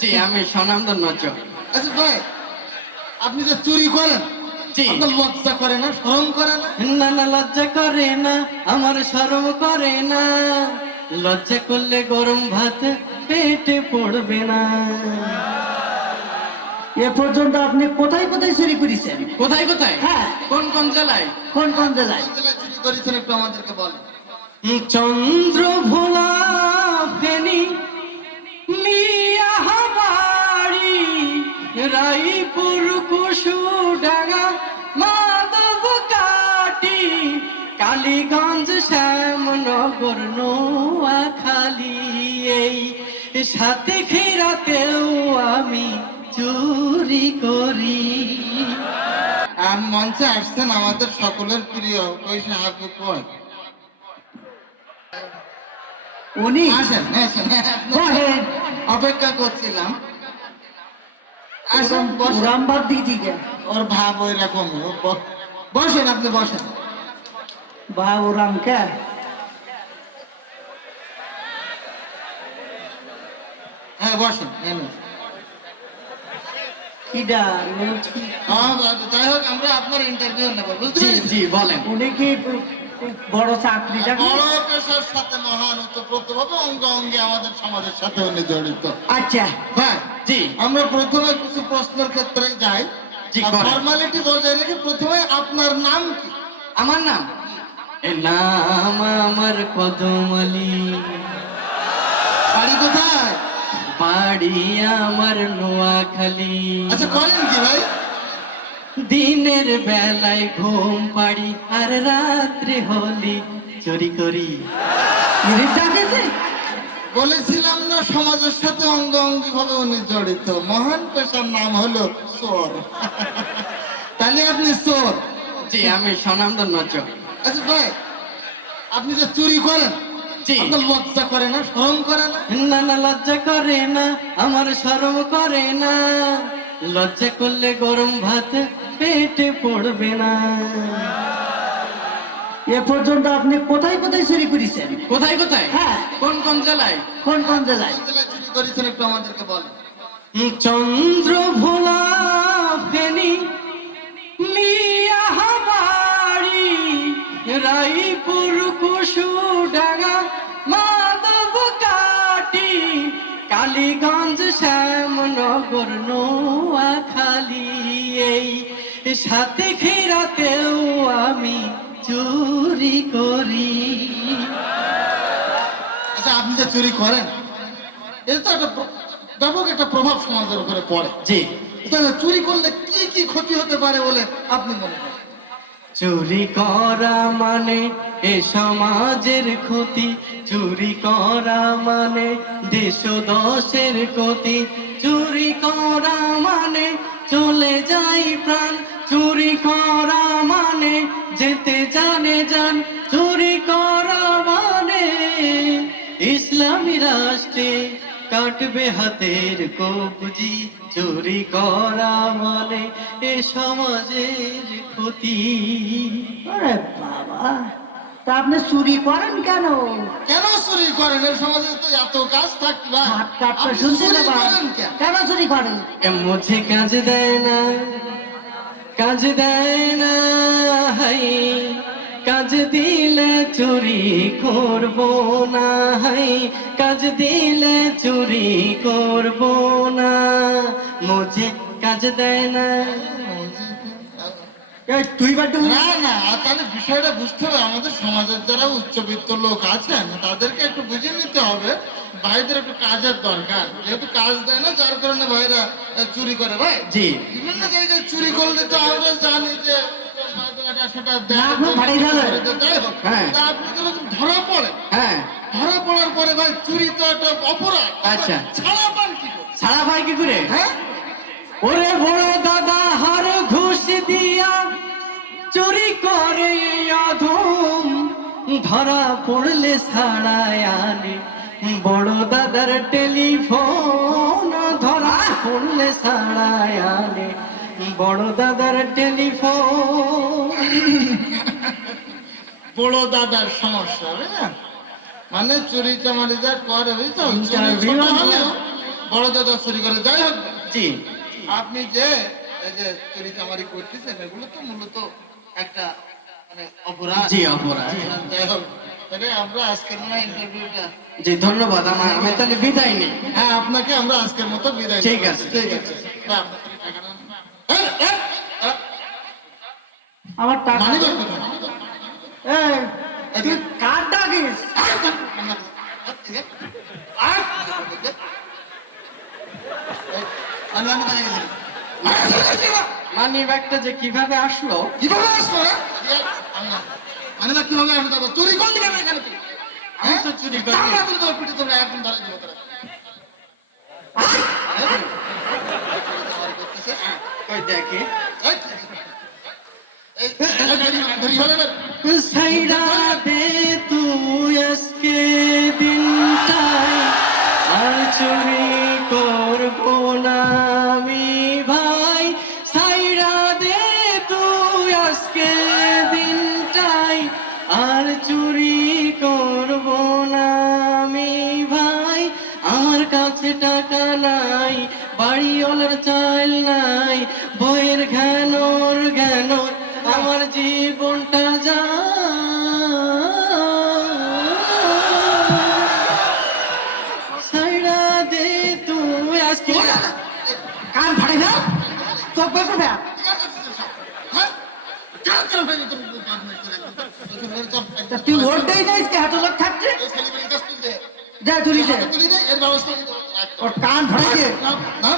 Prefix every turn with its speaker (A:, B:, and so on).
A: জি আমি
B: আচ্ছা ভাই আপনি যে চুরি করেন
A: জি।
B: আপনার লজ্জা করে না শরম করে না?
A: না না লজ্জা করে না আমার শরম করে না। লজ্জা করলে গরম ভাত পেটে পড়বে না।
C: এ পর্যন্ত আপনি কোথায় কোথায় চুরি করেছেন?
A: কোথায় কোথায়?
C: হ্যাঁ।
A: কোন কোন জেলায়?
C: কোন কোন জেলায়?
B: জেলায় চুরি করেছেন একটু আমাদেরকে বলেন।
A: চন্দ্র কালীগঞ্জ শ্যামনগর নোয়াখালী এই সাথে খেরাতেও আমি চুরি করি।
B: আর মঞ্চে আসছেন আমাদের সকলের প্রিয় কৈশা হাকু কয়
C: উনি?
B: আসেন আসেন। অপেক্ষা করছিলাম। আসেন বসেন। ওর ভাব ওই রকম বসেন আপনি বসেন। হ্যাঁ বসেন এনে
C: কিডা বলছি
B: যাই হোক আমরা আপনার ইন্টারভিউ নেব বুঝতে
A: জি বলেন।
C: উনি কি বড় চাকরি চাকরি
B: বড় পেশার সাথে মহান ওতপ্রোতভাবে অঙ্গ অঙ্গে আমাদের সমাজের সাথে উনি জড়িত।
C: আচ্ছা।
B: হ্যাঁ
A: জি।
B: আমরা প্রথমে কিছু প্রশ্নের ক্ষেত্রে যাই।
A: জি, করেন।
B: ফর্মালিটি বজায় রেখে প্রথমে আপনার নাম কি?
A: আমার নাম নাম আমার কদমলি
B: বাড়ি কোথায়?
A: বাড়ি আমার নোয়াখালী।
B: আচ্ছা করেন কি ভাই?
A: দিনের বেলায় ঘুম পাড়ি আর রাত্রে হলি চুরি করি।
B: বলেছিলাম না সমাজের সাথে অঙ্গ অঙ্গি ভাবে উনি জড়িত। মহান পেশার নাম হলো চোর। তাহলে আপনি চোর।
A: জি আমি সনামদন নচক
B: আচ্ছা ভাই আপনি যে চুরি করেন লজ্জা করে না শরম করে না?
A: না না লজ্জা করে না আমার শরম করে না। লজ্জা করলে গরম ভাত পেটে পড়বে না।
C: এ পর্যন্ত আপনি কোথায় কোথায় চুরি করেছেন?
A: কোথায় কোথায়?
C: হ্যাঁ।
A: কোন কোন জেলায়?
C: কোন কোন জেলায়?
B: চুরি করেছেন একটু আমাদেরকে বলেন।
A: চন্দ্র ভোলা রাইপুর কুসু ডাঙ্গা মাধব কাটি কালীগঞ্জ শ্যামনগর নোয়াখালী। এই সাথে খেরাতেও আমি চুরি করি।
B: আচ্ছা আপনি যে চুরি করেন এটা তো একটা ব্যাপক একটা প্রভাব সমাজের উপরে পড়ে।
A: জি।
B: চুরি করলে কি কি ক্ষতি হতে পারে বলে আপনি মনে করেন?
A: চুরি করা মানে এ সমাজের ক্ষতি, চুরি করা মানে দেশ দশের ক্ষতি, চুরি করা মানে চলে যাই প্রাণ, চুরি করা মানে যেতে জানে যান চুরি করা মানে ইসলামী রাষ্ট্রে কাটবে হাতের কবজি চুরি করা মানে এ সমাজের ক্ষতি।
C: আরে বাবা তা আপনি চুরি করেন কেন?
B: কেন চুরি করেন? এই সমাজে তো এত কাজ।
C: হাত
B: আপনি চুরি
C: না
B: করেন কেন?
C: কেন চুরি করেন?
A: এ মুঝে কাজ দেয় না কাজ দেয় না হাই কাজ দিলে চুরি করব না হাই। কাজ দিলে চুরি করব না। মুঝে কাজ দেয় না।
C: তুই বাটু
B: না না তাহলে বিষয়টা বুঝতে হবে। আমাদের সমাজের যারা উচ্চবিত্ত লোক আছেন তাদেরকে একটু বুঝে নিতে হবে। ভাইদের একটু কাজের দরকার। যেহেতু কাজ দেয় না যার কারণে ভাইরা চুরি করে ভাই
A: জি।
B: বিভিন্ন জায়গায় চুরি করলে তো আমরা জানি যে সেটা।
A: হ্যাঁ।
B: তা আপনি যখন ধরা পড়ে
A: হ্যাঁ।
B: ধরা পড়ার পরে ভাই চুরি তো একটা অপরাধ।
A: আচ্ছা।
B: ছাড়া পান কি করে?
A: ছাড়া ভাই কি করে?
B: হ্যাঁ?
A: ওরে বড় দাদা হার ঘুষ দিয়া চুরি করে অধম। ধরা পড়লে ছাড়ায় আনে। বড় দাদার টেলিফোন ধরা পড়লে ছাড়ায় আনে। বড় দাদার টেলিফোন।
B: বড় দাদার সমস্যা বুঝলেন মানে চুরি চামারি যা করে বড় দাদা চুরি করে। যাই হোক
A: জি।
B: আপনি যে এই যে চুরি চামারি করতেছেন এগুলো তো মূলত একটা মানে অপরাধ।
A: জি অপরাধ।
B: যাই হোক তাহলে আমরা আজকের না ইন্টারভিউটা
A: জি ধন্যবাদ। আমার আমি তাহলে বিদায় নিই।
B: হ্যাঁ আপনাকে আমরা আজকের মতো বিদায়
A: ঠিক আছে।
B: ঠিক আছে হ্যাঁ, আপনার টাকাটা নেন। এই, এই, এই,
C: আমার টাকা
B: মানি
C: তুই কার ডাকিস?
A: মানি ব্যাগটা যে কীভাবে আসলো
B: কীভাবে আসলো? এই, না। কীভাবে আসলো চুরি কেন এখানে তুই?
A: আমি তো চুরি
B: তোমরা একদম ধরে তোরা। এই, চুরি চামারি করতেছিস? ধরি।
A: সাইরা দে তুই আজকে দিনটাই আর চুরি করব না আমি ভাই সাইরা দে তুই আজকে দিনটাই আর চুরি করব না আমি ভাই আমার কাছে টাকা নাই বাড়িওয়ালার চাল নাই বইয়ের ঘ্যানোর ঘ্যানোর আমার জীবনটা যা। সাইরা দে তুই আজকে
C: কান না তো
B: হ্যাঁ?
C: লোক। যা
B: তুলি দে, এর ব্যবস্থা না,